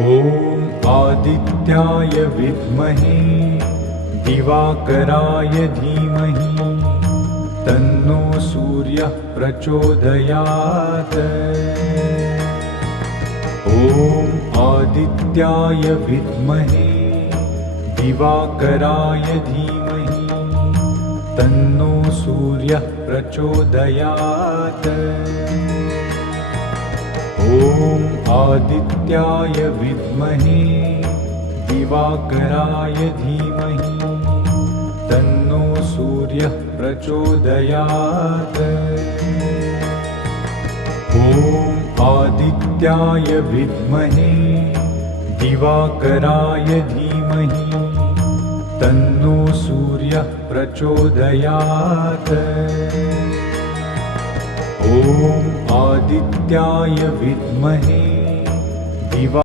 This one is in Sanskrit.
ॐ आदित्याय विद्महे दिवाकराय धीमहि तन्नो सूर्यः प्रचोदयात्। ॐ आदित्याय विद्महे दिवाकराय धीमहि तन्नो सूर्यः प्रचोदयात्। ॐ आदित्याय विद्महे दिवाकराय धीमहि तन्नो सूर्यः प्रचोदयात्। ॐ आदित्याय विद्महे दिवाकराय धीमहि तन्नो सूर्यः प्रचोदयात्। ॐ आदित्याय विद्महे दिवा